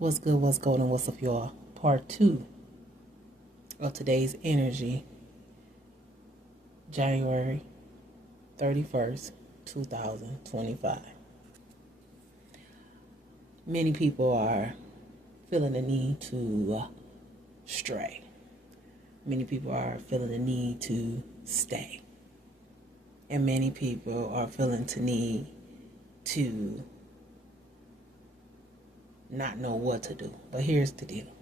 What's good, what's golden, what's up, y'all? Part 2 of today's energy, January 31st, 2025. Many people are feeling the need to stray. Many people are feeling the need to stay. And many people are feeling the need to not know what to do. But here's the deal.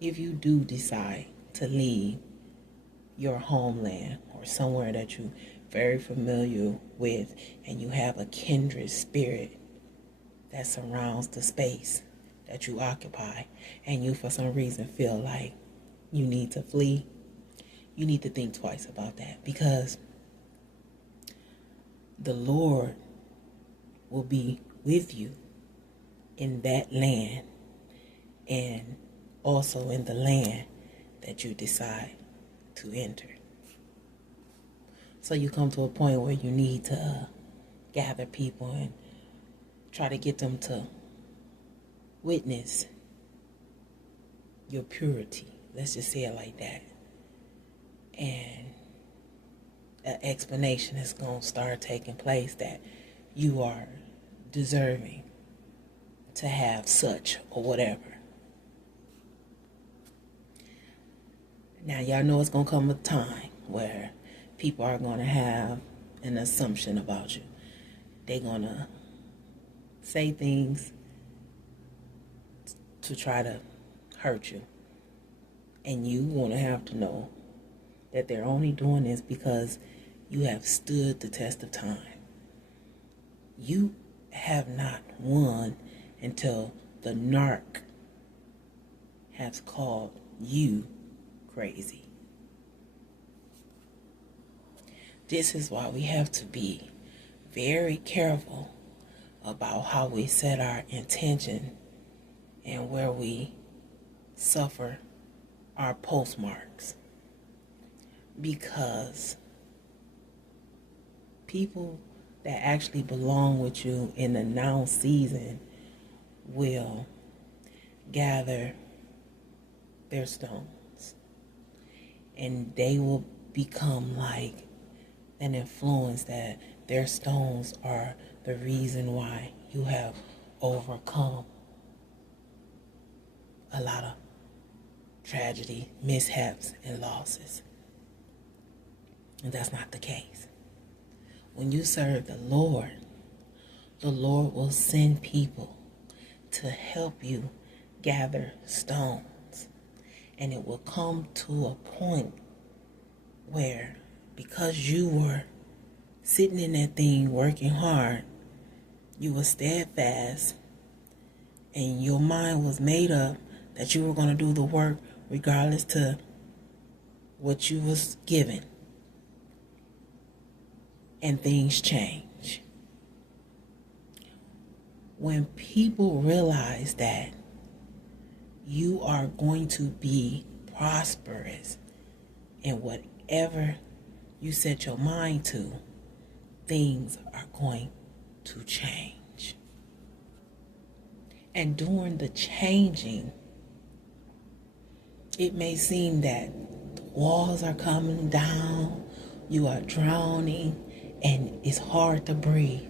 If you do decide to leave your homeland or somewhere that you're very familiar with and you have a kindred spirit that surrounds the space that you occupy, and you for some reason feel like you need to flee, you need to think twice about that, because the Lord will be with you in that land and also in the land that you decide to enter. So you come to a point where you need to gather people and try to get them to witness your purity. Let's just say it like that. And an explanation is going to start taking place that you are deserving to have such or whatever. Now, y'all know it's going to come a time where people are going to have an assumption about you. They're going to say things to try to hurt you. And you want to have to know that they're only doing this because you have stood the test of time. You have not won until the narc has called you crazy. This is why we have to be very careful about how we set our intention and where we suffer our postmarks. Because people that actually belong with you in the now season will gather their stones, and they will become like an influence, that their stones are the reason why you have overcome a lot of tragedy, mishaps, and losses. And that's not the case. When you serve the Lord will send people to help you gather stones. And it will come to a point where, because you were sitting in that thing working hard, you were steadfast, and your mind was made up that you were going to do the work regardless to what you was given. And things change. When people realize that you are going to be prosperous in whatever you set your mind to, things are going to change. And during the changing, it may seem that the walls are coming down, you are drowning, and it's hard to breathe.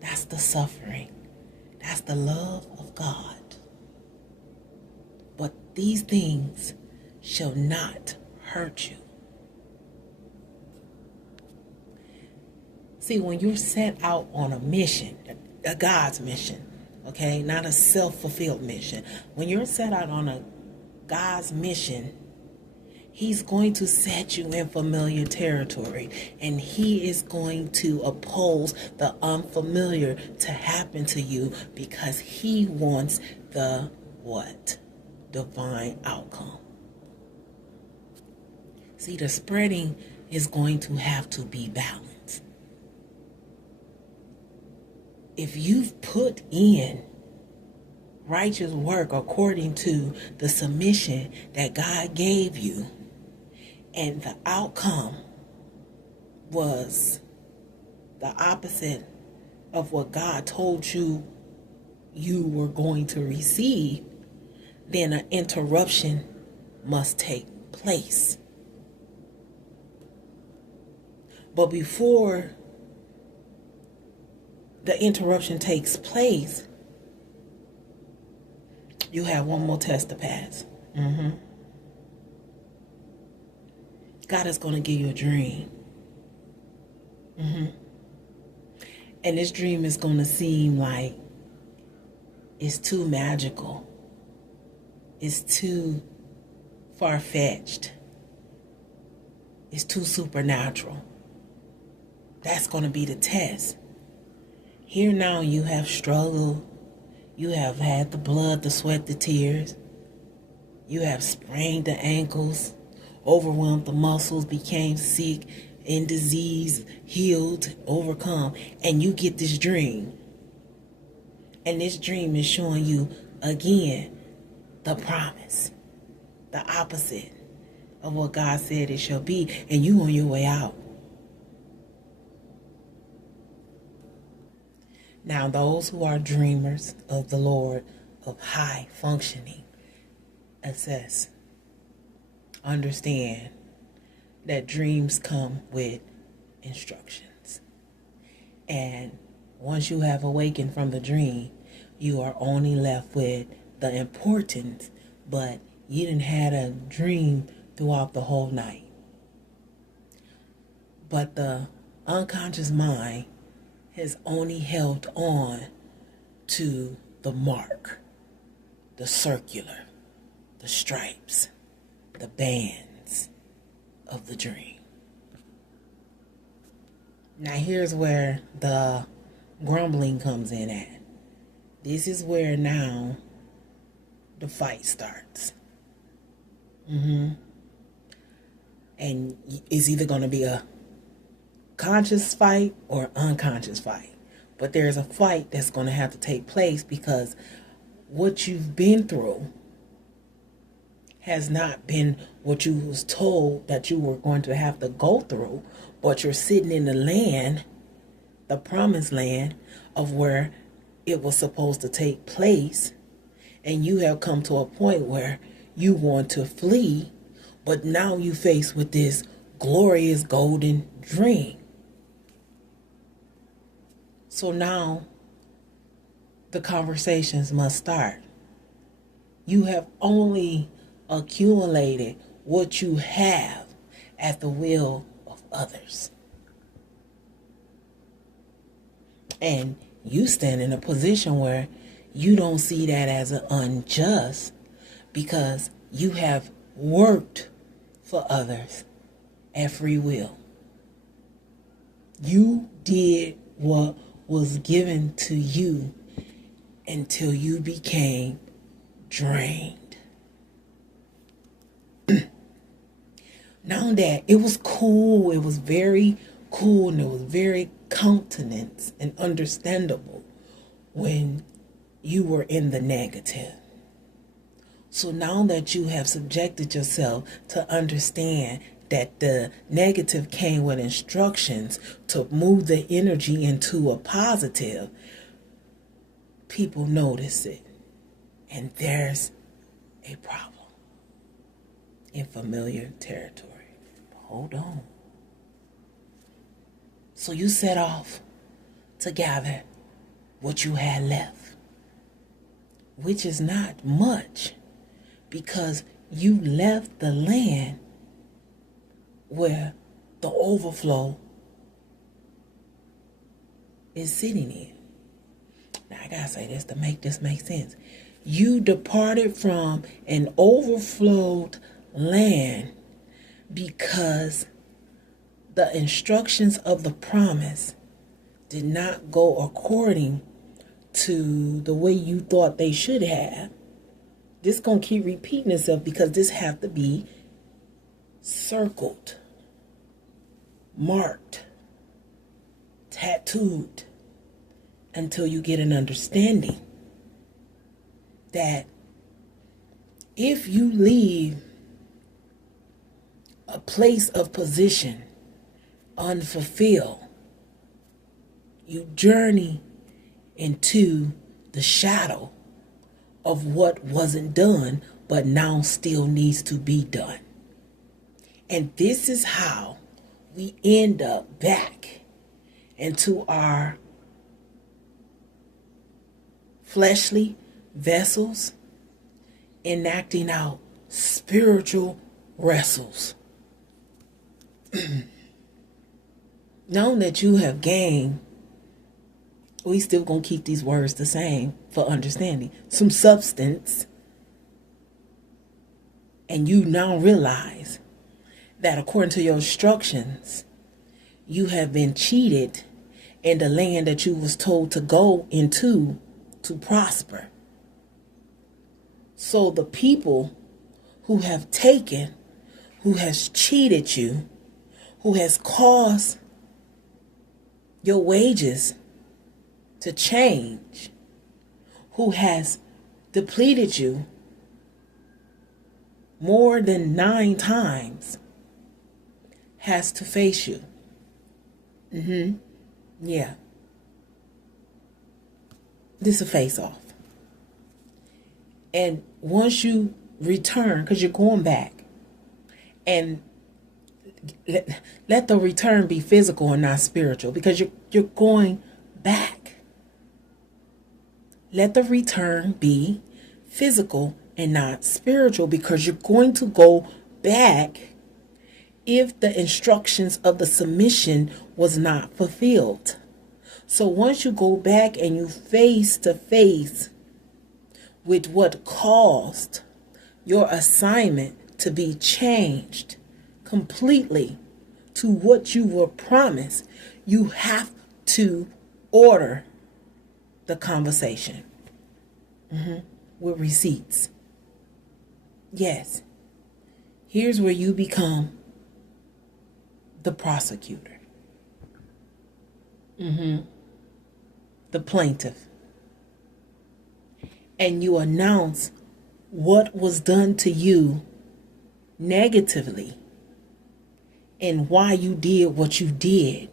That's the suffering. That's the love of God. But these things shall not hurt you. See, when you're set out on a mission, a God's mission, okay, not a self-fulfilled mission. When you're set out on a God's mission, He's going to set you in familiar territory, and He is going to oppose the unfamiliar to happen to you, because He wants the what? Divine outcome. See, the spreading is going to have to be balanced. If you've put in righteous work according to the submission that God gave you, and the outcome was the opposite of what God told you you were going to receive, then an interruption must take place. But before the interruption takes place, you have one more test to pass. God is going to give you a dream. And this dream is going to seem like it's too magical. It's too far-fetched. It's too supernatural. That's going to be the test. Here now you have struggled. You have had the blood, the sweat, the tears. You have sprained the ankles, overwhelmed the muscles, became sick, in disease, healed, overcome. And you get this dream. And this dream is showing you, again, the promise. The opposite of what God said it shall be. And you on your way out. Now, those who are dreamers of the Lord, of high functioning, assess, understand that dreams come with instructions. And once you have awakened from the dream, you are only left with the importance, but you didn't have a dream throughout the whole night. But the unconscious mind has only held on to the mark, the circular, the stripes, the bands of the dream. Now here's where the grumbling comes in at. This is where now the fight starts. And it's either going to be a conscious fight or unconscious fight. But there's a fight that's going to have to take place because what you've been through has not been what you was told that you were going to have to go through, but you're sitting in the land, the promised land of where it was supposed to take place, and you have come to a point where you want to flee, but now you face with this glorious golden dream. So now the conversations must start. You have only accumulated what you have at the will of others. And you stand in a position where you don't see that as an unjust because you have worked for others at free will. You did what was given to you until you became drained. Now that it was cool, it was very cool, and it was very countenance and understandable when you were in the negative. So now that you have subjected yourself to understand that the negative came with instructions to move the energy into a positive, people notice it. And there's a problem in familiar territory. Hold on. So you set off to gather what you had left, which is not much because you left the land where the overflow is sitting in. Now I gotta say this to make this make sense. You departed from an overflowed land because the instructions of the promise did not go according to the way you thought they should have. This gonna keep repeating itself because this have to be circled, marked, tattooed until you get an understanding that if you leave a place of position unfulfilled, you journey into the shadow of what wasn't done, but now still needs to be done. And this is how we end up back into our fleshly vessels, enacting out spiritual wrestles. Knowing that you have gained, we still gonna keep these words the same for understanding, some substance, and you now realize that according to your instructions, you have been cheated in the land that you was told to go into to prosper. So the people who have taken, who has cheated you, who has caused your wages to change, who has depleted you more than 9 times, has to face you. Yeah. This is a face-off. And once you return, because you're going back, and let the return be physical and not spiritual, because you're going back. Let the return be physical and not spiritual, because you're going to go back if the instructions of the submission was not fulfilled. So once you go back and you face to face with what caused your assignment to be changed completely to what you were promised, you have to order the conversation with receipts. Yes. Here's where you become the prosecutor. The plaintiff. And you announce what was done to you negatively and why you did what you did.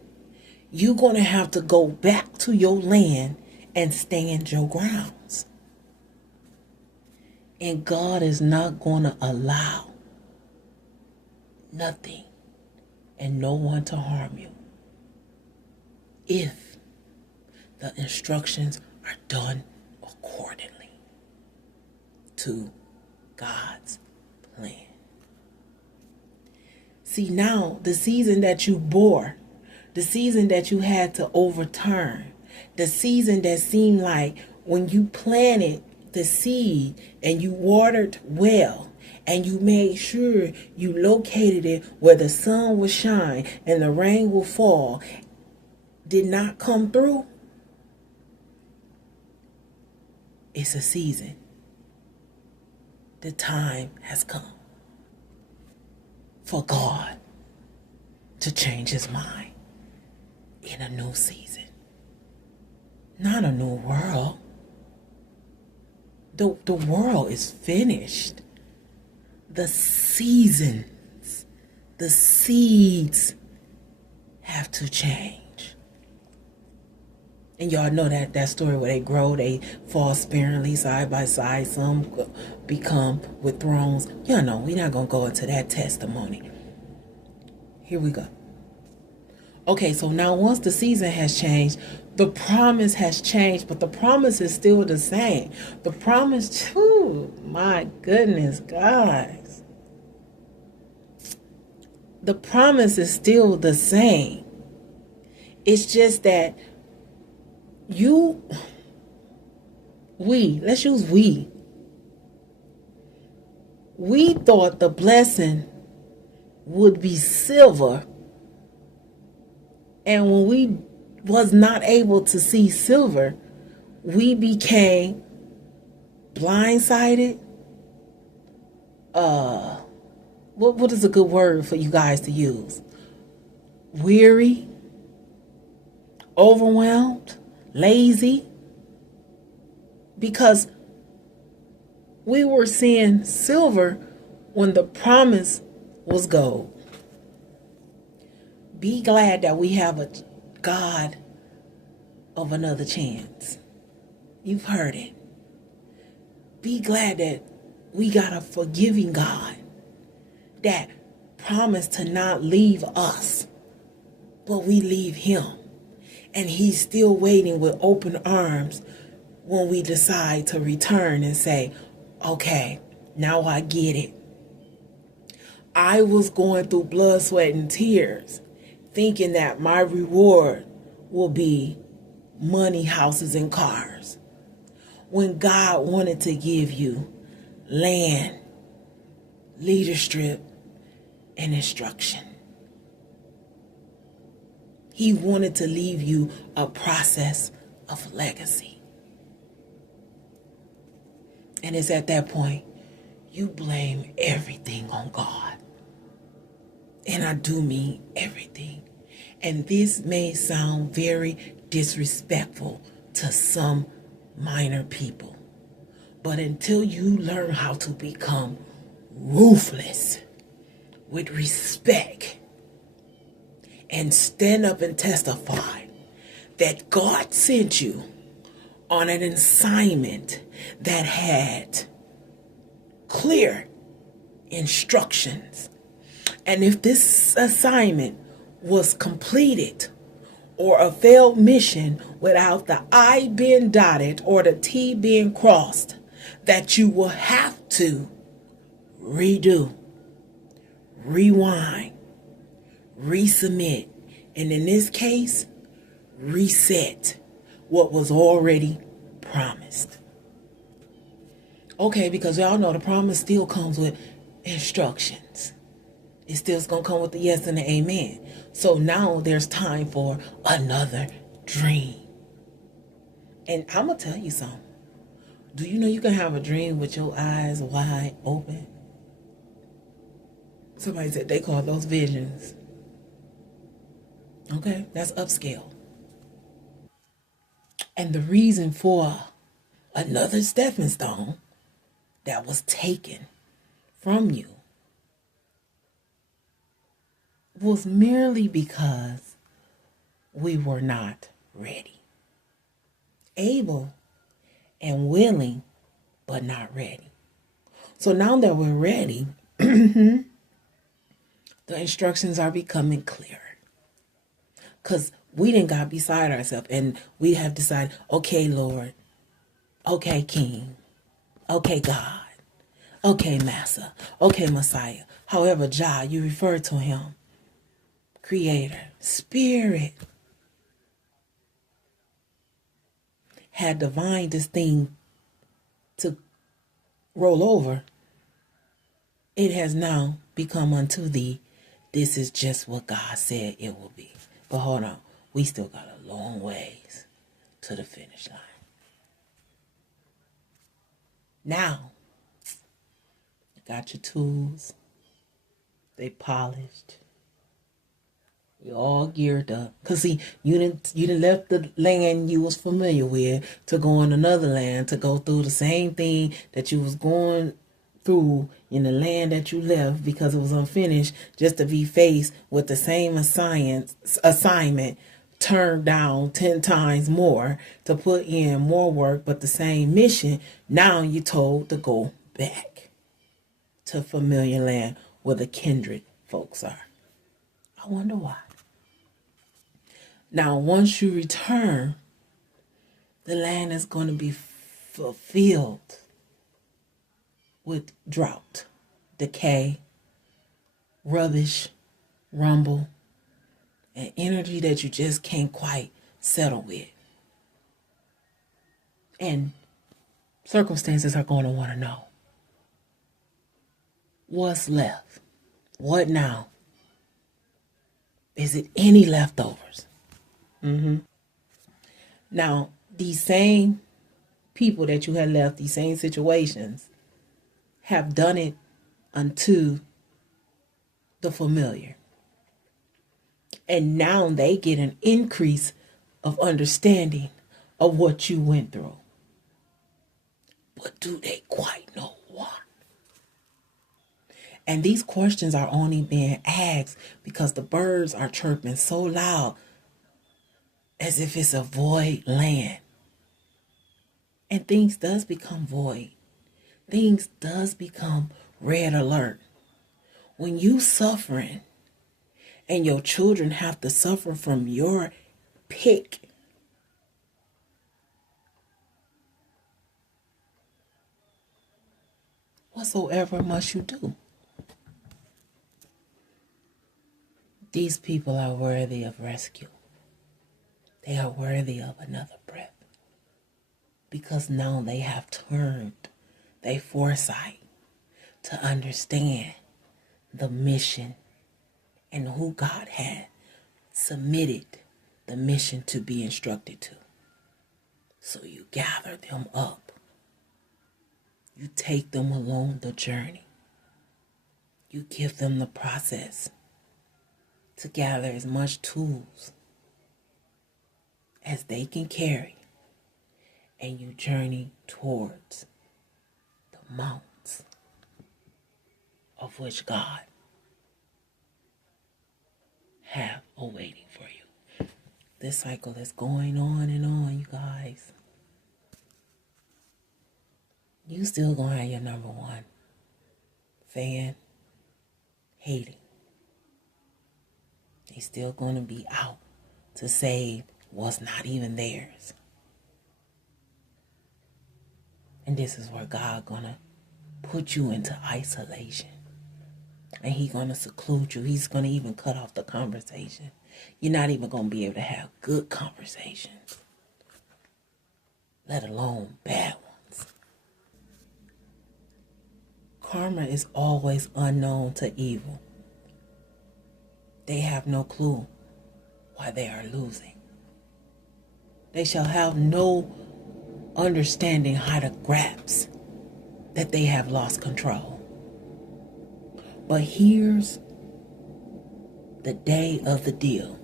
You're going to have to go back to your land and stand your grounds. And God is not going to allow nothing and no one to harm you if the instructions are done accordingly to God's plan. See, now the season that you bore, the season that you had to overturn, the season that seemed like when you planted the seed and you watered well and you made sure you located it where the sun will shine and the rain will fall, did not come through. It's a season. The time has come for God to change his mind in a new season. Not a new world. The world is finished. The seasons, the seeds have to change. And y'all know that story where they grow, they fall sparingly side by side. Some become with thrones. Y'all know, we're not going to go into that testimony. Here we go. Okay, so now once the season has changed, the promise has changed, but the promise is still the same. The promise, my goodness, guys. The promise is still the same. It's just that let's use we thought the blessing would be silver, and when we was not able to see silver, we became blindsided. What is a good word for you guys to use? Weary, overwhelmed, lazy, because we were seeing silver when the promise was gold. Be glad that we have a God of another chance. You've heard it. Be glad that we got a forgiving God that promised to not leave us, but we leave him. And he's still waiting with open arms when we decide to return and say, okay, now I get it. I was going through blood, sweat, and tears, thinking that my reward will be money, houses, and cars, when God wanted to give you land, leadership, and instruction. He wanted to leave you a process of legacy. And it's at that point you blame everything on God. And I do mean everything. And this may sound very disrespectful to some minor people. But until you learn how to become ruthless with respect and stand up and testify that God sent you on an assignment that had clear instructions. And if this assignment was completed or a failed mission without the I being dotted or the T being crossed, that you will have to redo, rewind, resubmit, and in this case, reset what was already promised. Okay, because y'all know the promise still comes with instructions. It still's going to come with the yes and the amen. So now there's time for another dream. And I'm going to tell you something. Do you know you can have a dream with your eyes wide open? Somebody said they call those visions. Okay, that's upscale. And the reason for another stepping stone that was taken from you was merely because we were not ready. Able and willing, but not ready. So now that we're ready, the instructions are becoming clearer. Because we didn't got beside ourselves and we have decided, okay, Lord, okay, King, okay, God, okay, Master, okay, Messiah. However, Jah, you refer to him. Creator, Spirit, had divined this thing to roll over. It has now become unto thee. This is just what God said it will be. But hold on, we still got a long ways to the finish line. Now, you got your tools. They polished. You're all geared up. Because see, you didn't left the land you was familiar with to go on another land to go through the same thing that you was going through in the land that you left because it was unfinished, just to be faced with the same assignment turned down 10 times more to put in more work, but the same mission. Now you're told to go back to familiar land where the kindred folks are. I wonder why. Now, once you return, the land is going to be fulfilled with drought, decay, rubbish, rumble, and energy that you just can't quite settle with. And circumstances are going to want to know, what's left? What now? Is it any leftovers? Now, these same people that you had left, these same situations, have done it unto the familiar. And now they get an increase of understanding of what you went through. But do they quite know what? And these questions are only being asked because the birds are chirping so loud as if it's a void land. And things does become void. Things does become red alert. When you suffering and your children have to suffer from your pick, whatsoever must you do? These people are worthy of rescue. They are worthy of another breath. Because now they have turned their foresight to understand the mission and who God had submitted the mission to be instructed to. So you gather them up. You take them along the journey. You give them the process to gather as much tools as they can carry. And you journey towards the mounts of which God have awaiting for you. This cycle is going on and on, you guys. You still gonna have your number one fan hating. They still gonna be out to save what's not even theirs. And this is where God gonna put you into isolation. And He gonna seclude you. He's gonna even cut off the conversation. You're not even gonna be able to have good conversations, let alone bad ones. Karma is always unknown to evil. They have no clue why they are losing. They shall have no understanding how to grasp that they have lost control. But here's the day of the deal.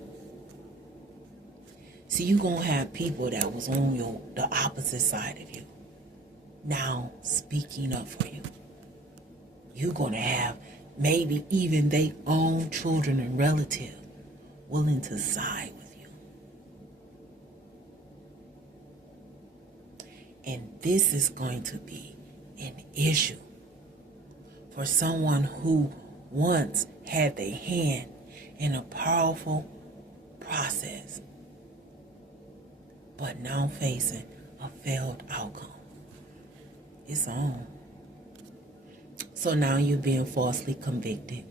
See, you're going to have people that was on the opposite side of you now speaking up for you. You're going to have maybe even their own children and relatives willing to side with you. And this is going to be an issue for someone who once had their hand in a powerful process, but now facing a failed outcome. It's on. So now you're being falsely convicted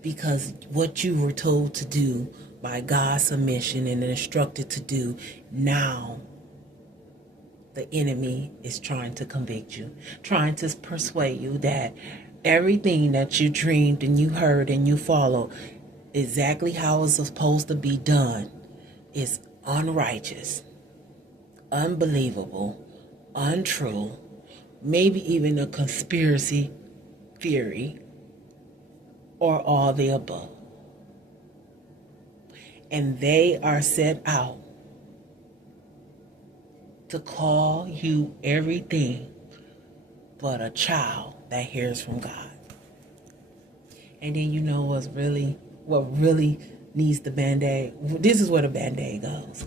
because what you were told to do by God's submission and instructed to do, now the enemy is trying to convict you, trying to persuade you that everything that you dreamed and you heard and you followed exactly how it's supposed to be done is unrighteous, unbelievable, untrue, maybe even a conspiracy theory, or all the above. And they are set out to call you everything but a child that hears from God. And then you know what really needs the Band-Aid? This is where the Band-Aid goes.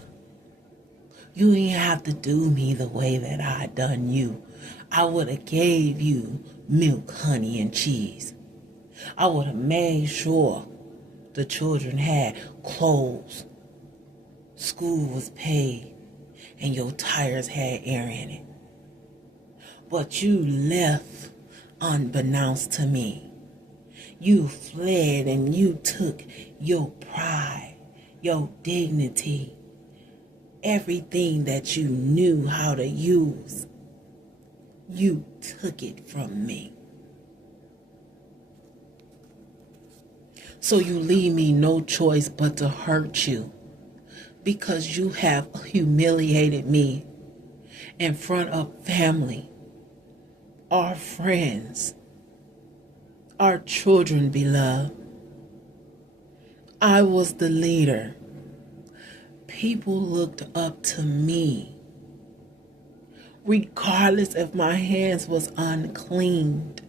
You ain't have to do me the way that I done you. I would have gave you milk, honey, and cheese. I would have made sure the children had clothes, school was paid, and your tires had air in it. But you left unbeknownst to me. You fled and you took your pride, your dignity, everything that you knew how to use. You took it from me. So you leave me no choice but to hurt you, because you have humiliated me in front of family, our friends, our children beloved. I was the leader. People looked up to me, regardless if my hands was uncleaned.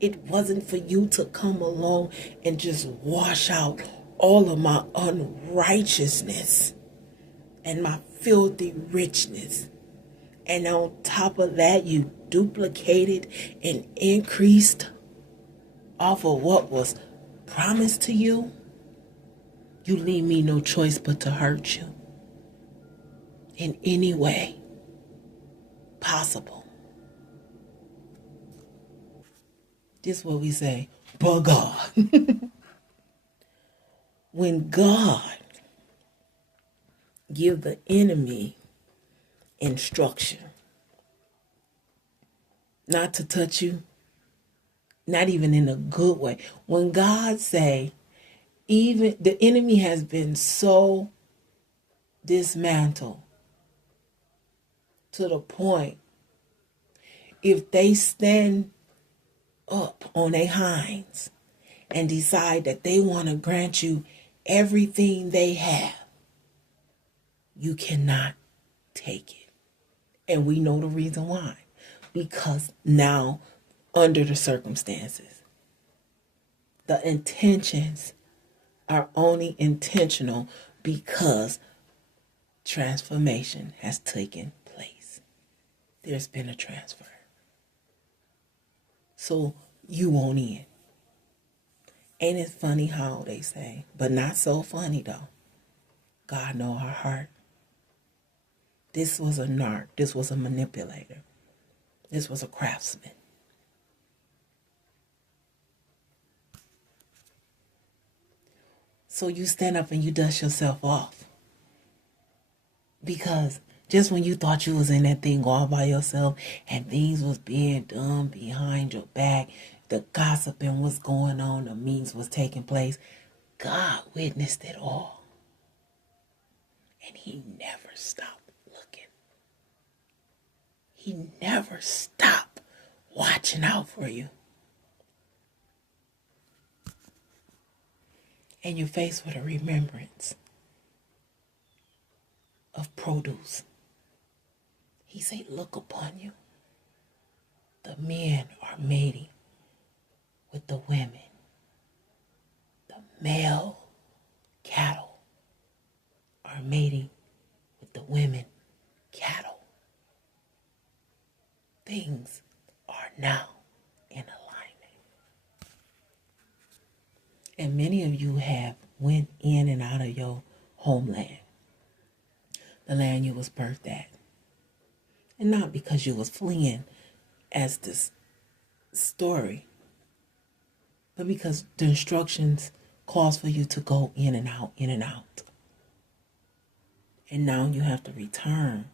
It wasn't for you to come along and just wash out all of my unrighteousness and my filthy richness And on top of that, you duplicated and increased off of what was promised to you. You leave me no choice but to hurt you in any way possible. This is what we say, but God. When God give the enemy instruction not to touch you, not even in a good way. When God say, even the enemy has been so dismantled to the point, if they stand up on their hinds and decide that they want to grant you everything they have, you cannot take it. And we know the reason why. Because now, under the circumstances, the intentions are only intentional because transformation has taken place. There's been a transfer. So you won't in. Ain't it funny how they say, but not so funny though. God know our heart. This was a narc. This was a manipulator. This was a craftsman. So you stand up and you dust yourself off. Because just when you thought you was in that thing all by yourself and things was being done behind your back, the gossiping was going on, the meetings was taking place, God witnessed it all. And he never stopped looking. He never stopped watching out for you. And you're faced with a remembrance of produce. He said, look upon you. The men are mating with the women. The male cattle are mating with the women cattle. Things are now in alignment. And many of you have went in and out of your homeland, the land you was birthed at. And not because you was fleeing as this story, but because the instructions calls for you to go in and out, in and out. And now you have to return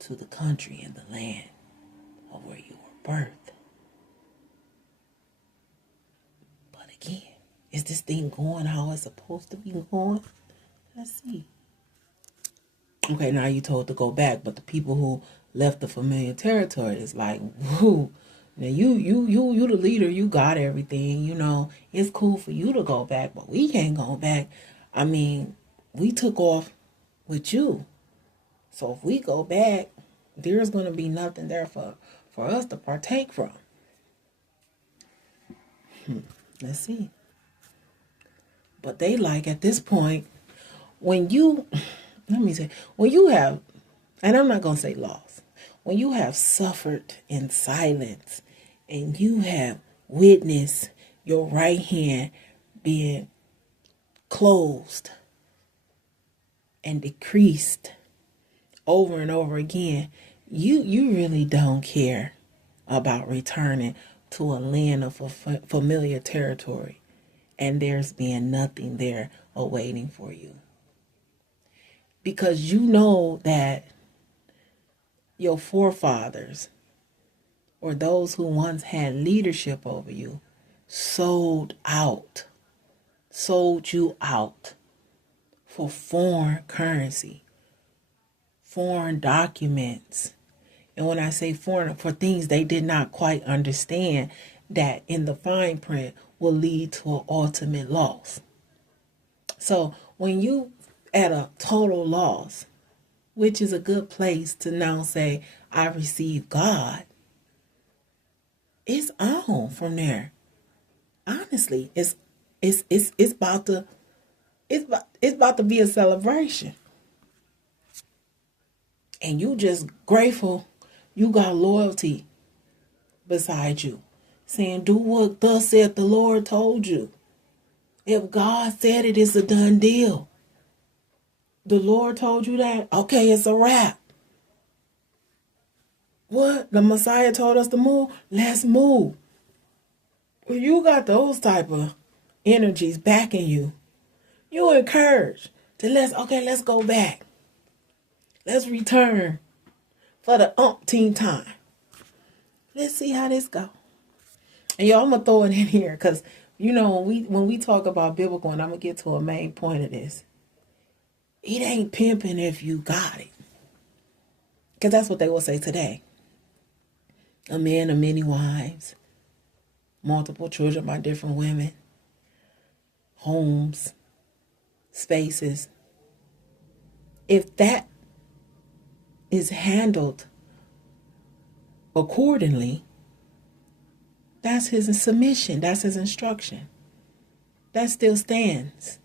to the country and the land of where you were birthed. But again, is this thing going how it's supposed to be going? Let's see. Okay, now you're told to go back, but the people who left the familiar territory is like, whoo, now you the leader, you got everything, you know, it's cool for you to go back, but we can't go back. I mean, we took off with you. So if we go back, there's going to be nothing there for us to partake from. Let's see. But they like at this point, when you, let me say, when you have, and I'm not going to say lost, when you have suffered in silence and you have witnessed your right hand being closed and decreased over and over again, you really don't care about returning to a land of familiar territory and there's being nothing there awaiting for you. Because you know that your forefathers or those who once had leadership over you sold you out for foreign currency, foreign documents. And when I say foreign, for things they did not quite understand that in the fine print will lead to an ultimate loss. So when you at a total loss, which is a good place to now say, I receive God, it's on from there. Honestly, it's about to be a celebration. And you just grateful you got loyalty beside you, saying, do what thus saith the Lord told you. If God said it, it's a done deal. The Lord told you that? Okay, it's a wrap. What? The Messiah told us to move? Let's move. When you got those type of energies backing you, you encouraged to let's go back. Let's return for the umpteenth time. Let's see how this go. And y'all, I'm going to throw it in here because, when we talk about biblical, and I'm going to get to a main point of this, it ain't pimping if you got it. Because that's what they will say today. A man of many wives, multiple children by different women, homes, spaces. If that is handled accordingly, that's his submission. That's his instruction. That still stands.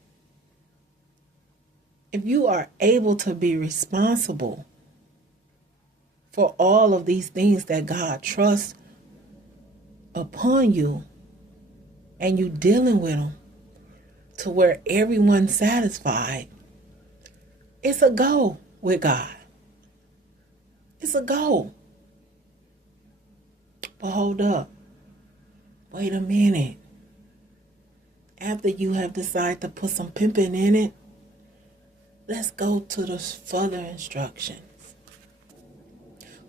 If you are able to be responsible for all of these things that God trusts upon you, and you dealing with them to where everyone's satisfied, it's a go with God. It's a go. But hold up. Wait a minute. After you have decided to put some pimping in it, let's go to the further instructions.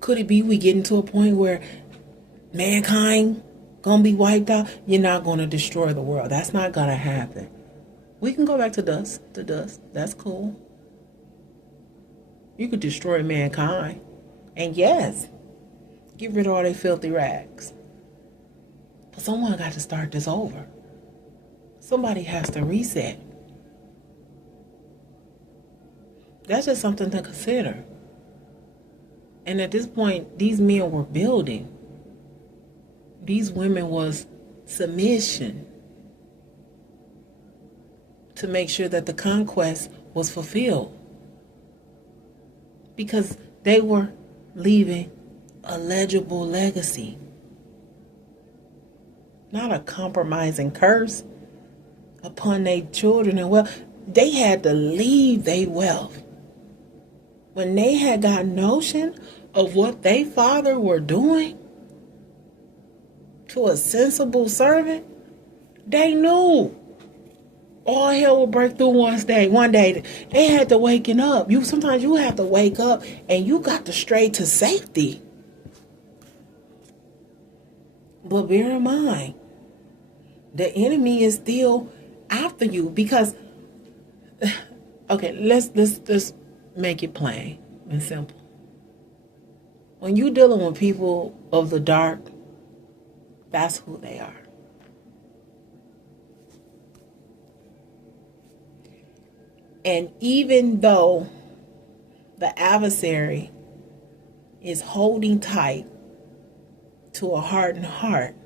Could it be we getting to a point where mankind gonna be wiped out? You're not gonna destroy the world. That's not gonna happen. We can go back to dust. That's cool. You could destroy mankind. And yes, get rid of all their filthy rags. But someone got to start this over. Somebody has to reset. That's just something to consider. And at this point, these men were building. These women was submission to make sure that the conquest was fulfilled. Because they were leaving a legible legacy. Not a compromising curse upon their children and wealth. They had to leave their wealth. When they had got notion of what they father were doing to a sensible servant, they knew all hell would break through one day. They had to waking up. Sometimes you have to wake up and you got to stray to safety. But bear in mind, the enemy is still after you because, okay, let's make it plain and simple. When you're dealing with people of the dark, that's who they are. And even though the adversary is holding tight to a hardened heart,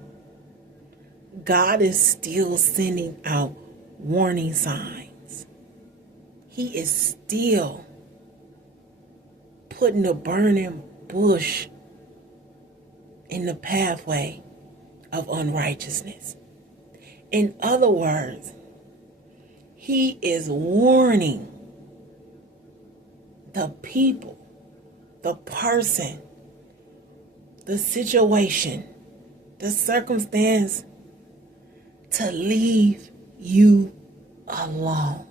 God is still sending out warning signs. He is still putting a burning bush in the pathway of unrighteousness. In other words, he is warning the people, the person, the situation, the circumstance to leave you alone.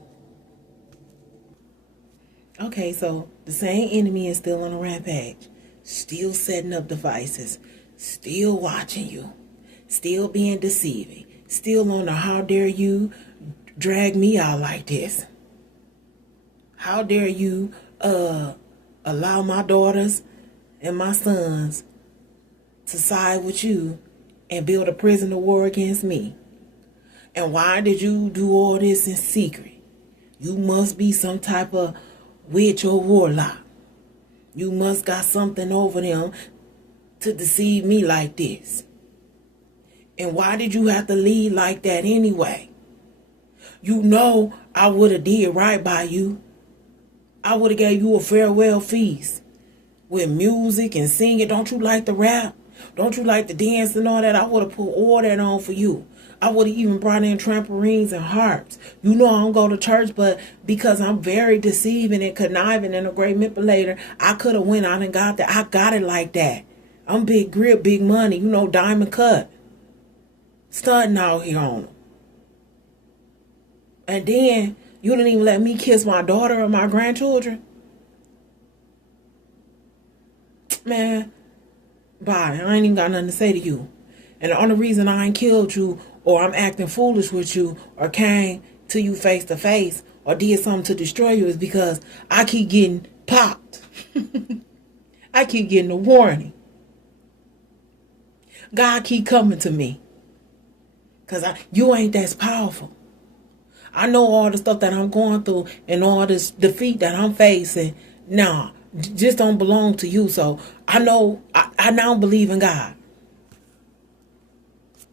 Okay, so the same enemy is still on a rampage, still setting up devices, still watching you, still being deceiving, still on the how dare you drag me out like this? How dare you allow my daughters and my sons to side with you and build a prison of war against me? And why did you do all this in secret? You must be some type of witch or warlock. You must got something over them to deceive me like this. And why did you have to lead like that anyway? You know I would have did right by you. I would have gave you a farewell feast. with music and singing. Don't you like the rap? Don't you like the dance and all that? I would have put all that on for you. I would have even brought in trampolines and harps. You know I don't go to church, but because I'm very deceiving and conniving and a great manipulator, I could have went out and got that. I got it like that. I'm big grip, big money, diamond cut. Stunting out here on them. And then you didn't even let me kiss my daughter or my grandchildren. Man, bye. I ain't even got nothing to say to you. And the only reason I ain't killed you or I'm acting foolish with you or came to you face to face or did something to destroy you is because I keep getting popped. I keep getting a warning. God keep coming to me. Because you ain't that powerful. I know all the stuff that I'm going through and all this defeat that I'm facing. Nah, just don't belong to you. So I know I now believe in God.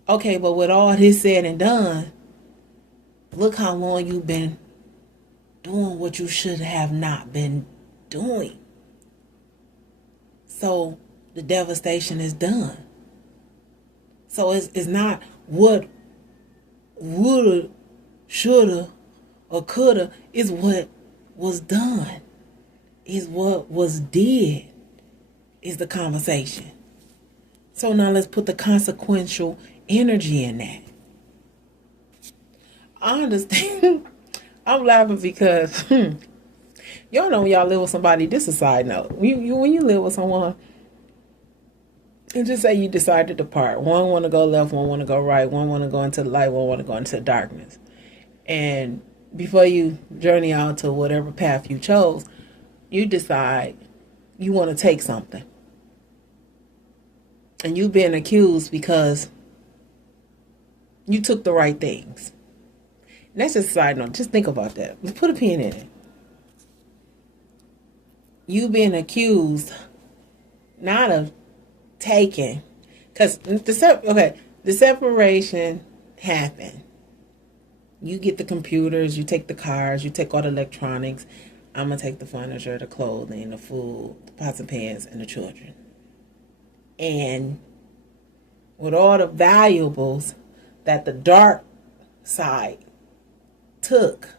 Okay, but with all this said and done, look how long you've been doing what you should have not been doing. So the devastation is done. So it's not what woulda, shoulda, or coulda. It's what was done. Is what was did. Is the conversation. So now let's put the consequential energy in that. I understand. I'm laughing because y'all know when y'all live with somebody. This is a side note. When you live with someone, and just say you decide to depart. One want to go left, one want to go right, one want to go into the light, one want to go into the darkness. And before you journey out to whatever path you chose, you decide you want to take something. And you've been accused because you took the right things. And that's just a side note. Just think about that. Let's put a pin in it. You've been accused not of taking, because the separation happened. You get the computers, you take the cars, you take all the electronics. I'm going to take the furniture, the clothing, the food, the pots and pans, and the children. And with all the valuables that the dark side took,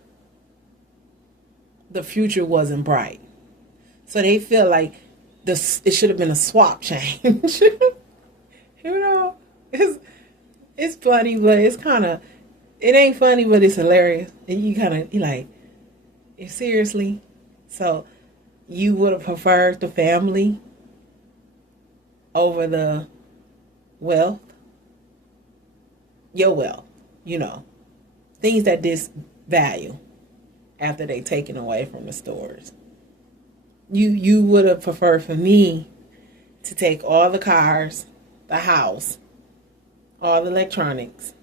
the future wasn't bright. So they feel like it should have been a swap change. It's funny, but it's kind of, it ain't funny, but it's hilarious. And you like, seriously? So you would have preferred the family over the wealth? Your wealth, things that disvalue after they taken away from the stores. You would have preferred for me to take all the cars, the house, all the electronics,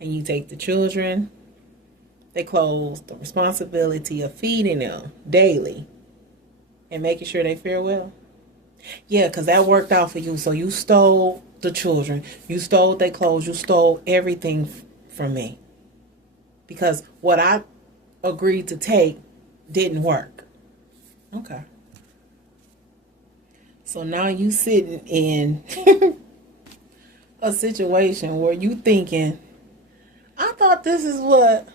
and you take the children, their clothes, the responsibility of feeding them daily and making sure they fare well. Yeah, because that worked out for you. So you stole the children, you stole their clothes, you stole everything from me. Because what I agreed to take didn't work. Okay. So now you sitting in a situation where you thinking, I thought this is what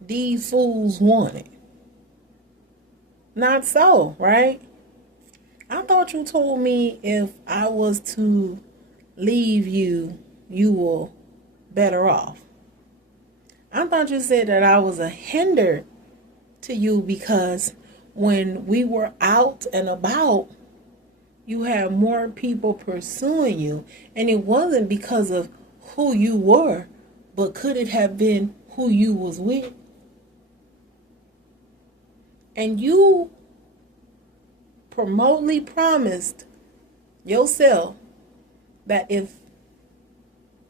these fools wanted. Not so, right? I thought you told me if I was to leave you, you were better off. I thought you said that I was a hinder to you because when we were out and about, you had more people pursuing you. And it wasn't because of who you were, but could it have been who you was with? And you remotely promised yourself that if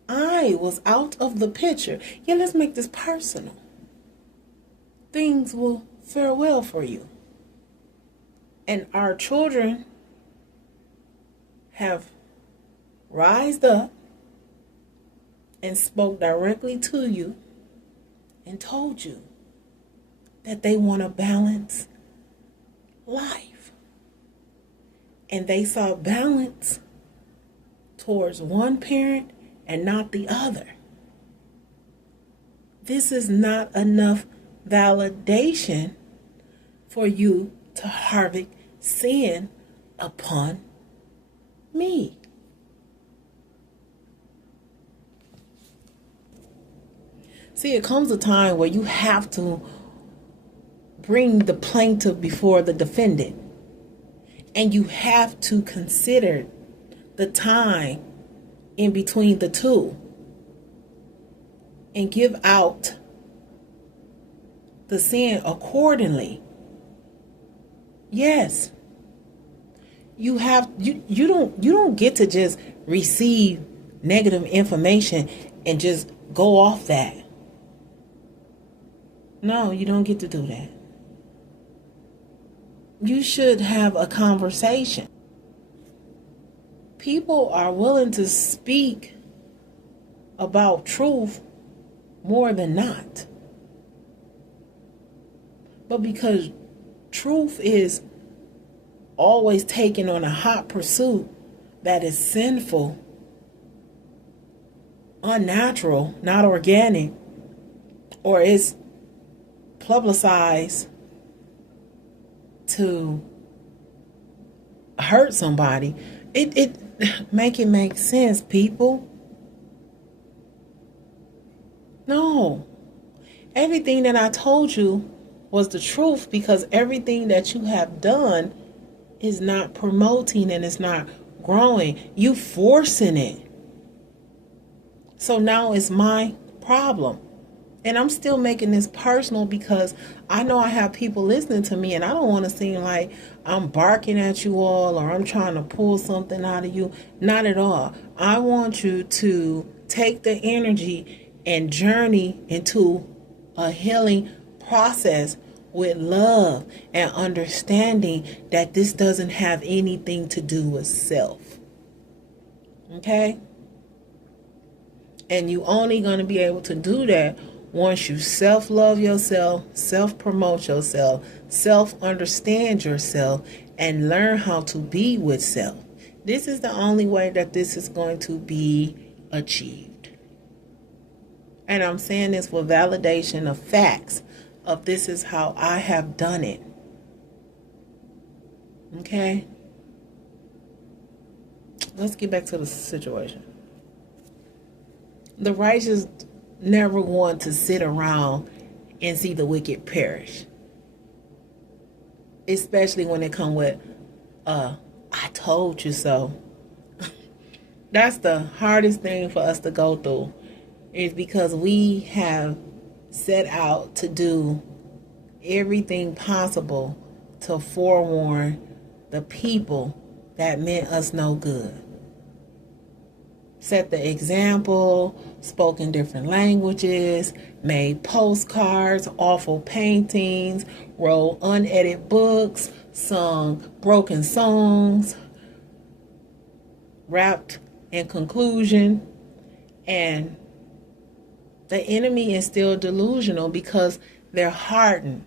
I was out of the picture, let's make this personal, things will fare well for you. And our children have rised up and spoke directly to you and told you that they want a balanced life. and they saw balance towards one parent and not the other. This is not enough validation for you to harvest sin upon me. See, it comes a time where you have to bring the plaintiff before the defendant, and you have to consider the time in between the two and give out the sin accordingly. Yes. You don't get to just receive negative information and just go off that. No, you don't get to do that. You should have a conversation. People are willing to speak about truth more than not. But because truth is always taken on a hot pursuit that is sinful, unnatural, not organic, or is publicized to hurt somebody, it make sense, people. No. Everything that I told you was the truth, because everything that you have done is not promoting and it's not growing. You forcing it. So now it's my problem. And I'm still making this personal because I know I have people listening to me, and I don't want to seem like I'm barking at you all or I'm trying to pull something out of you. Not at all. I want you to take the energy and journey into a healing process with love and understanding that this doesn't have anything to do with self. Okay? And you only going to be able to do that once you self-love yourself, self-promote yourself, self-understand yourself, and learn how to be with self. This is the only way that this is going to be achieved. And I'm saying this for validation of facts, of this is how I have done it. Okay? Let's get back to the situation. The righteous never want to sit around and see the wicked perish. Especially when it come with, I told you so. That's the hardest thing for us to go through, is because we have set out to do everything possible to forewarn the people that meant us no good. Set the example, spoken different languages, made postcards, awful paintings, wrote unedited books, sung broken songs, rapped in conclusion, and the enemy is still delusional because they're hardened.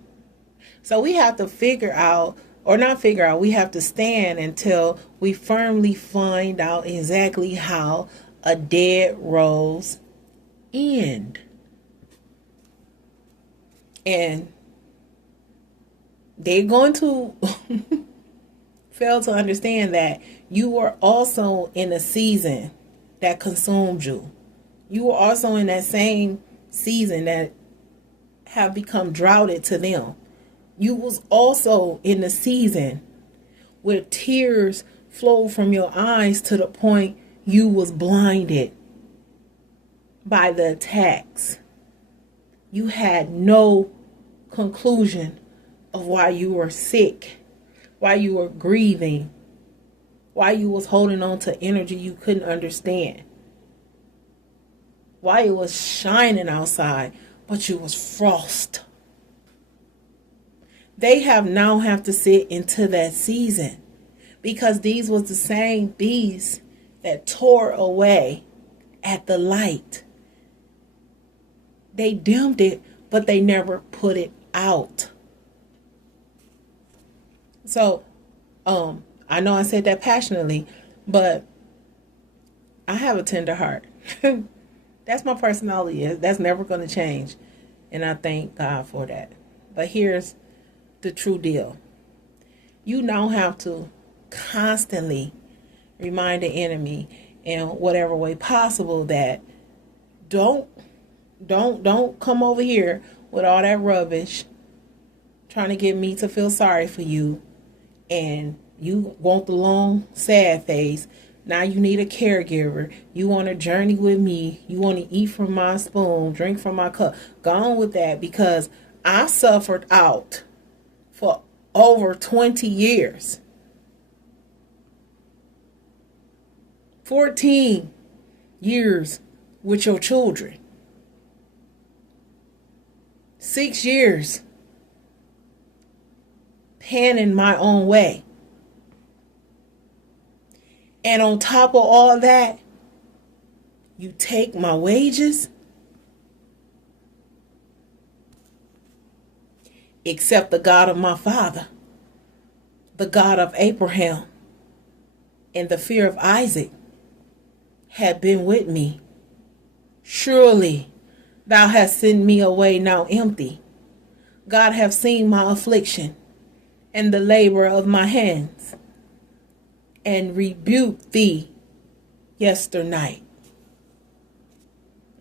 So we have to we have to stand until we firmly find out exactly how a dead rose end. And they're going to fail to understand that you were also in a season that consumed you. You were also in that same season that have become droughted to them. You was also in the season where tears flowed from your eyes to the point you was blinded by the attacks. You had no conclusion of why you were sick, why you were grieving, why you was holding on to energy you couldn't understand, why it was shining outside, but you was frost. They now have to sit into that season, because these was the same beasts that tore away at the light. They dimmed it, but they never put it out. So, I know I said that passionately, but I have a tender heart. That's my personality. That's never going to change. And I thank God for that. But here's the true deal. You now have to constantly remind the enemy in whatever way possible that don't come over here with all that rubbish trying to get me to feel sorry for you, and you want the long sad face. Now you need a caregiver. You want to journey with me. You want to eat from my spoon, drink from my cup. Go on with that, because I suffered out for over 20 years. 14 years with your children. 6 years panning my own way. And on top of all that, you take my wages, except the God of my father, the God of Abraham, and the fear of Isaac had been with me. Surely thou hast sent me away now empty. God hath seen my affliction and the labor of my hands, and rebuked thee yesternight.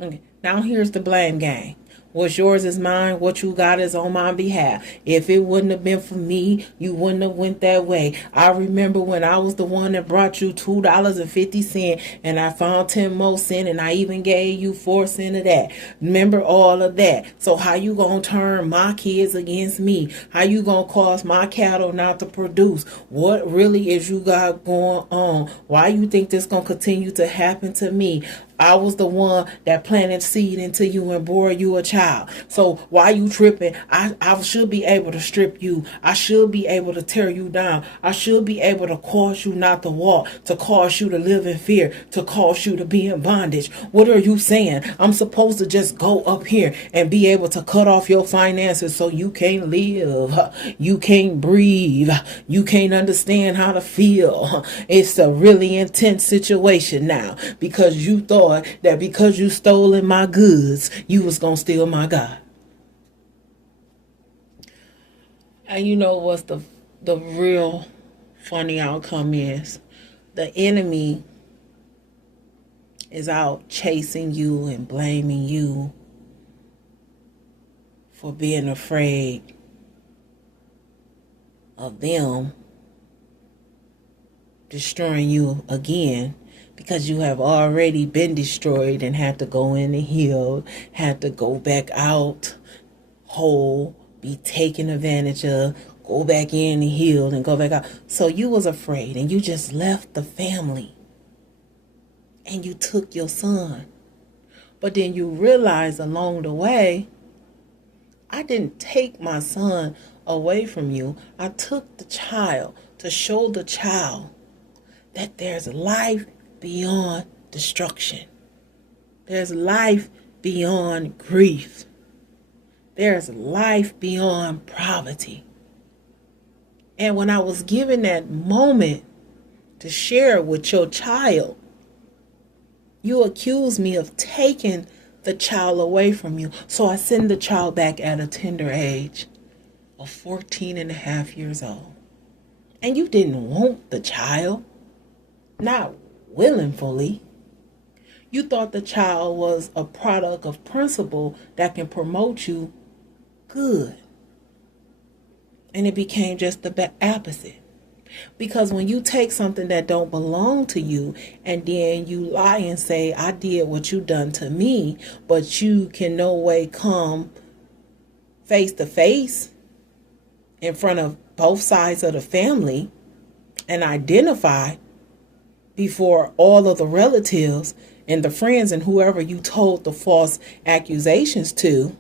Okay, now here's the blame game. What's yours is mine. What you got is on my behalf. If it wouldn't have been for me, you wouldn't have went that way. I remember when I was the one that brought you $2.50 and I found 10 more cents and I even gave you 4 cents of that. Remember all of that. So how you gonna turn my kids against me? How you gonna cause my cattle not to produce? What really is you got going on? Why you think this gonna continue to happen to me? I was the one that planted seed into you and bore you a child. So why you tripping? I should be able to strip you. I should be able to tear you down. I should be able to cause you not to walk, to cause you to live in fear, to cause you to be in bondage. What are you saying? I'm supposed to just go up here and be able to cut off your finances so you can't live. You can't breathe. You can't understand how to feel. It's a really intense situation now, because you thought that because you stolen my goods, you was gonna steal my God. And you know what's the real funny outcome is? The enemy is out chasing you and blaming you for being afraid of them destroying you again, because you have already been destroyed and had to go in and heal, had to go back out whole, be taken advantage of, go back in and heal and go back out. So you was afraid and you just left the family and you took your son. But then you realize along the way, I didn't take my son away from you. I took the child to show the child that there's life beyond destruction. There's life beyond grief. There's life beyond poverty. And when I was given that moment to share with your child, you accuse me of taking the child away from you. So I send the child back at a tender age of 14 and a half years old. And you didn't want the child, not willingly. You thought the child was a product of principle that can promote you good. And it became just the opposite. Because when you take something that don't belong to you and then you lie and say, I did what you done to me, but you can no way come face to face in front of both sides of the family and identify before all of the relatives and the friends and whoever you told the false accusations to,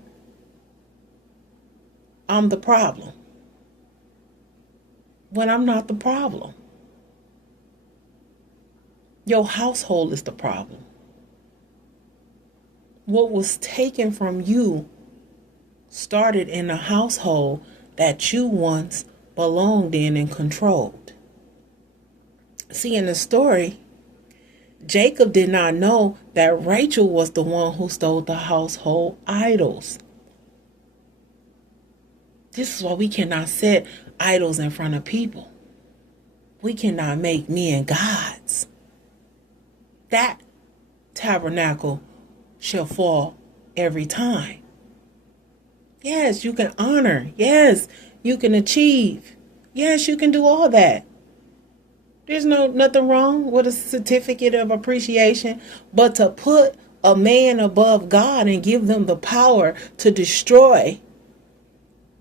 I'm the problem. When I'm not the problem. Your household is the problem. What was taken from you started in a household that you once belonged in and controlled. See, in the story, Jacob did not know that Rachel was the one who stole the household idols. This is why we cannot set idols in front of people. We cannot make men gods. That tabernacle shall fall every time. Yes, you can honor. Yes, you can achieve. Yes, you can do all that. There's nothing wrong with a certificate of appreciation, but to put a man above God and give them the power to destroy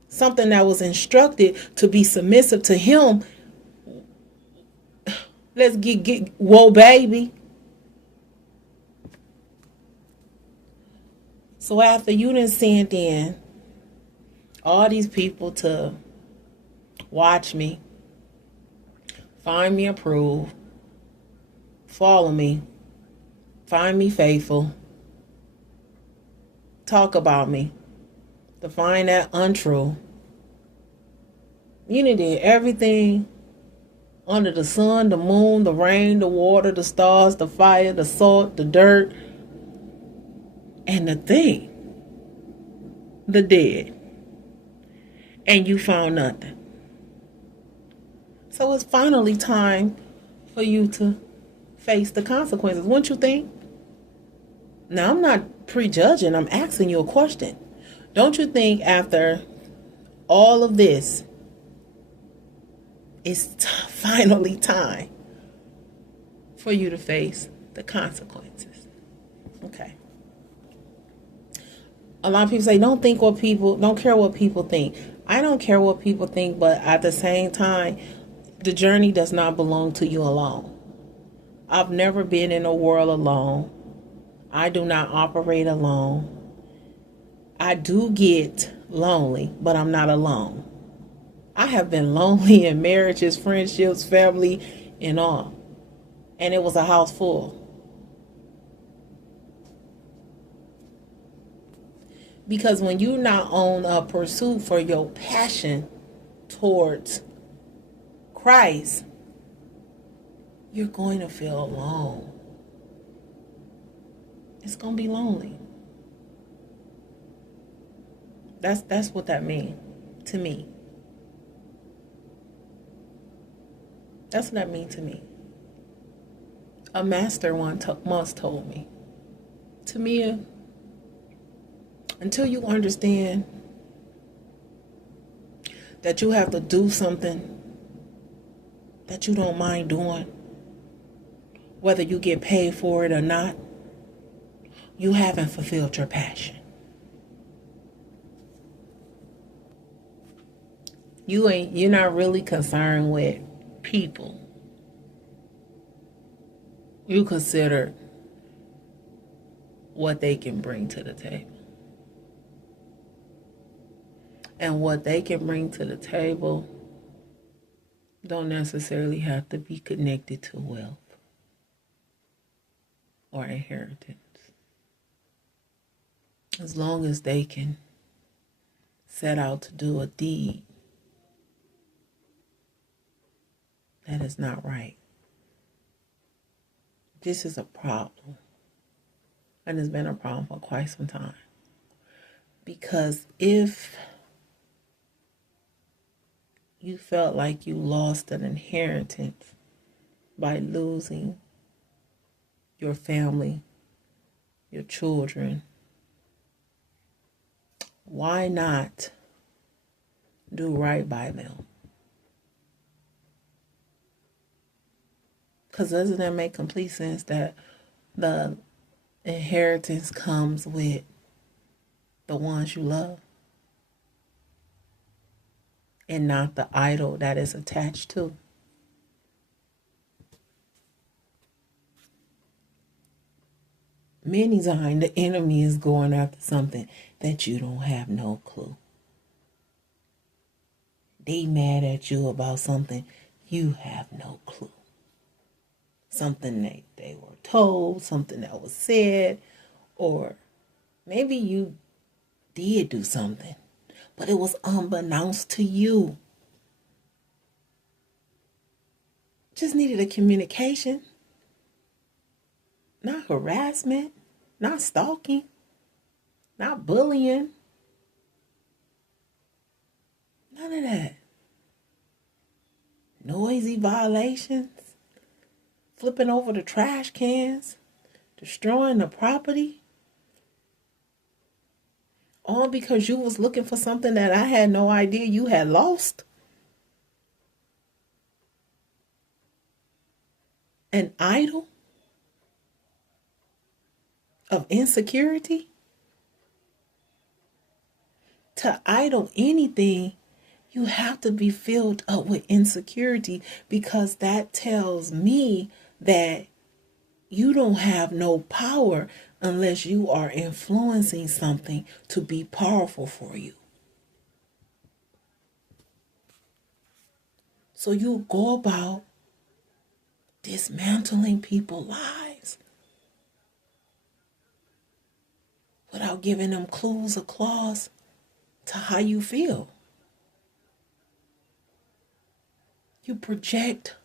something that was instructed to be submissive to him, let's get whoa, baby. So after you done sent in all these people to watch me, find me approved, follow me, find me faithful, talk about me, to find that untrue, you did everything under the sun, the moon, the rain, the water, the stars, the fire, the salt, the dirt, and the thing, the dead, and you found nothing. So it's finally time for you to face the consequences, wouldn't you think? Now, I'm not prejudging, I'm asking you a question. Don't you think after all of this, it's finally time for you to face the consequences? Okay. A lot of people say, don't care what people think. I don't care what people think, but at the same time, the journey does not belong to you alone. I've never been in a world alone. I do not operate alone. I do get lonely, but I'm not alone. I have been lonely in marriages, friendships, family, and all. And it was a house full. Because when you're not on a pursuit for your passion towards Christ, you're going to feel alone. It's going to be lonely. That's what that means to me. That's what that means to me. A master once told me, Tamia, until you understand that you have to do something that you don't mind doing, whether you get paid for it or not, you haven't fulfilled your passion. You're not really concerned with people. You consider what they can bring to the table. And what they can bring to the table don't necessarily have to be connected to wealth or inheritance. As long as they can set out to do a deed that is not right. This is a problem. And it's been a problem for quite some time. Because if you felt like you lost an inheritance by losing your family, your children, why not do right by them? Because doesn't that make complete sense that the inheritance comes with the ones you love and not the idol that is attached to? Many times the enemy is going after something that you don't have no clue. They mad at you about something you have no clue. Something they were told, something that was said, or maybe you did do something, but it was unbeknownst to you. Just needed a communication, not harassment, not stalking, not bullying. None of that. Noisy violations, flipping over the trash cans, destroying the property. All because you was looking for something that I had no idea you had lost. An idol of insecurity. To idol anything, you have to be filled up with insecurity, because that tells me that you don't have no power unless you are influencing something to be powerful for you. So you go about dismantling people's lives without giving them clues or claws to how you feel. You project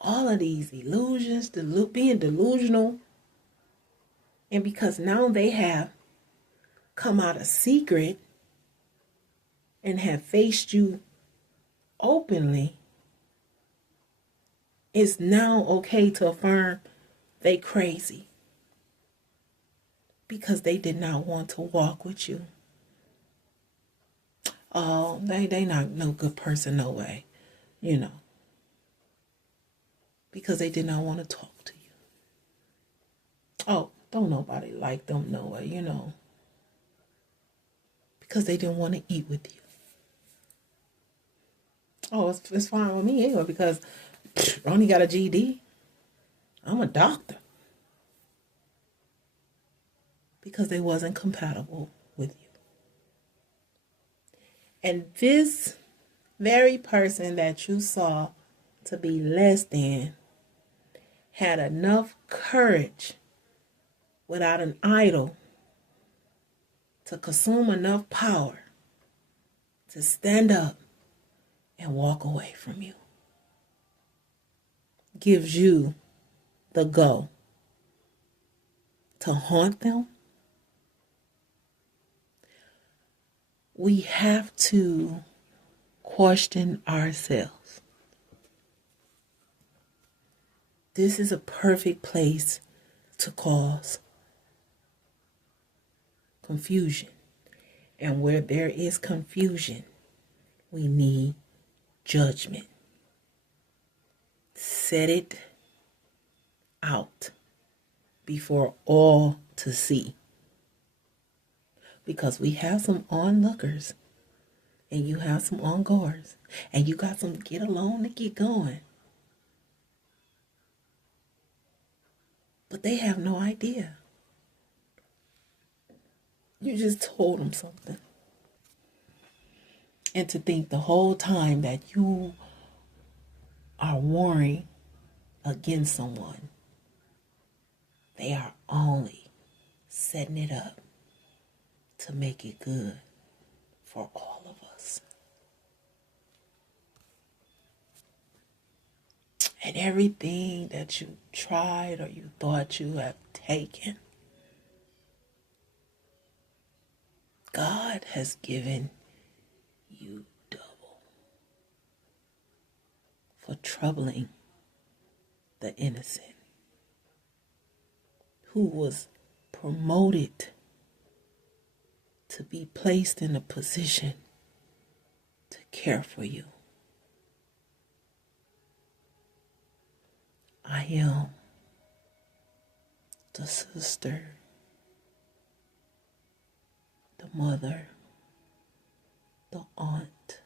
all of these illusions, being delusional. And because now they have come out a secret and have faced you openly, it's now okay to affirm they crazy, because they did not want to walk with you. Oh, they not no good person, no way, because they did not want to talk to you. Oh, don't nobody like them, no way, because they didn't want to eat with you. Oh, it's fine with me anyway, because Ronnie got a GD. I'm a doctor. Because they wasn't compatible with you. And this very person that you saw to be less than had enough courage without an idol to consume enough power to stand up and walk away from you. Gives you the go to haunt them. We have to question ourselves. This is a perfect place to cause confusion. And where there is confusion, we need judgment. Set it out before all to see. Because we have some onlookers and you have some ongoers and you got some get along to get going. But they have no idea. You just told them something. And to think the whole time that you are warring against someone, they are only setting it up to make it good for all of us. And everything that you tried or you thought you have taken, God has given you double for troubling the innocent who was promoted to be placed in a position to care for you. I am the sister, the mother, the aunt,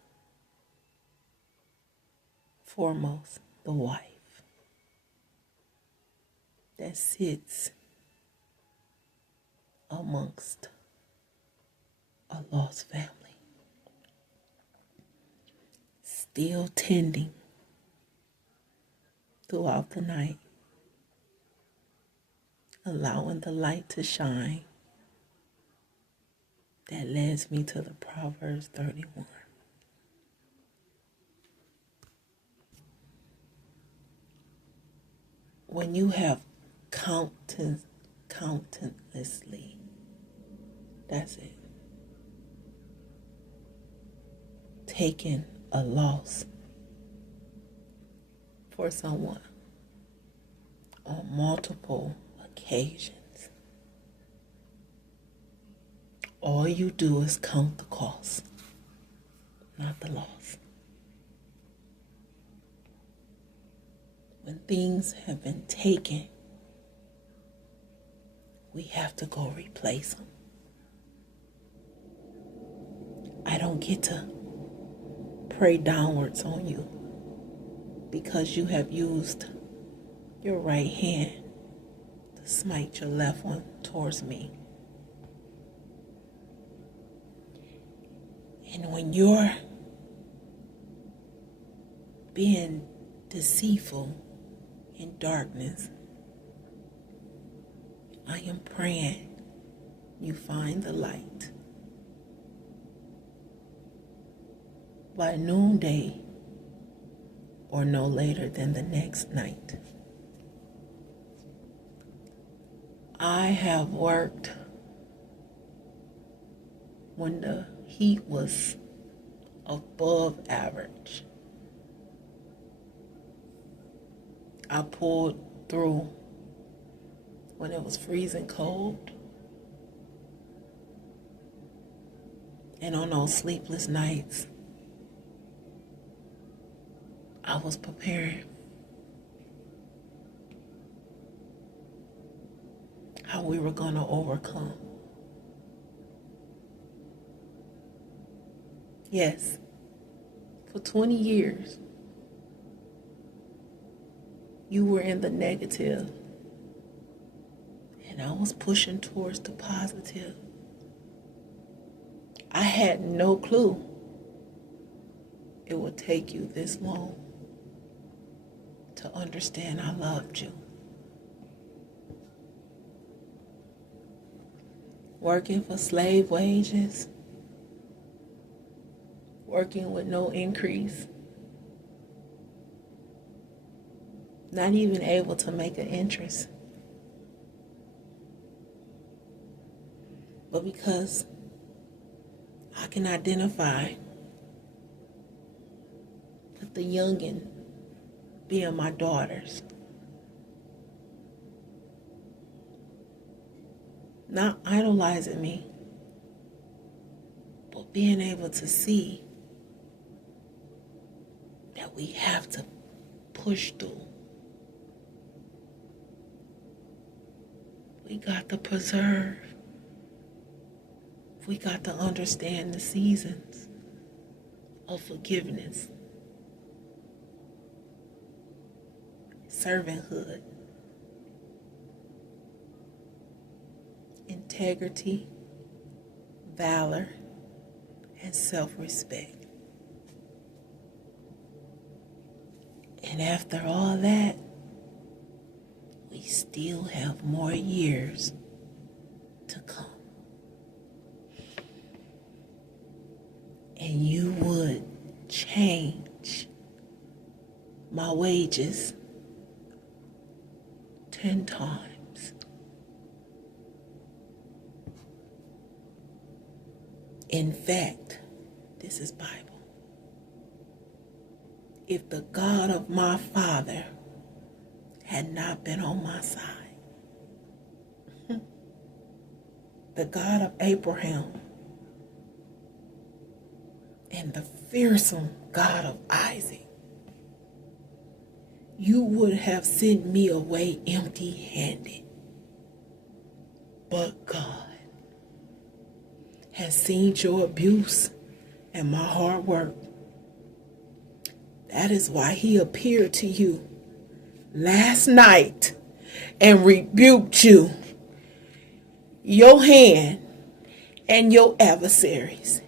foremost, the wife that sits amongst a lost family, still tending throughout the night, allowing the light to shine that leads me to the Proverbs 31. when you have countlessly, that's it, taken a loss for someone on multiple occasions, all you do is count the cost, not the loss. When things have been taken, we have to go replace them. I don't get to pray downwards on you because you have used your right hand to smite your left one towards me. And when you're being deceitful in darkness, I am praying you find the light. By noonday or no later than the next night. I have worked when the heat was above average. I pulled through when it was freezing cold. And on those sleepless nights, I was preparing how we were going to overcome. Yes, for 20 years, you were in the negative, and I was pushing towards the positive. I had no clue it would take you this long to understand I loved you. Working for slave wages, working with no increase, not even able to make an interest. But because I can identify with the youngin' being my daughters, not idolizing me, but being able to see that we have to push through. We got to preserve. We got to understand the seasons of forgiveness, servanthood, integrity, valor, and self-respect. And after all that, we still have more years to come. And you would change my wages 10 times. In fact, this is Bible. If the God of my father had not been on my side, the God of Abraham and the fearsome God of Isaac, you would have sent me away empty-handed. But God has seen your abuse and my hard work. That is why he appeared to you last night and rebuked you, your hand, and your adversaries.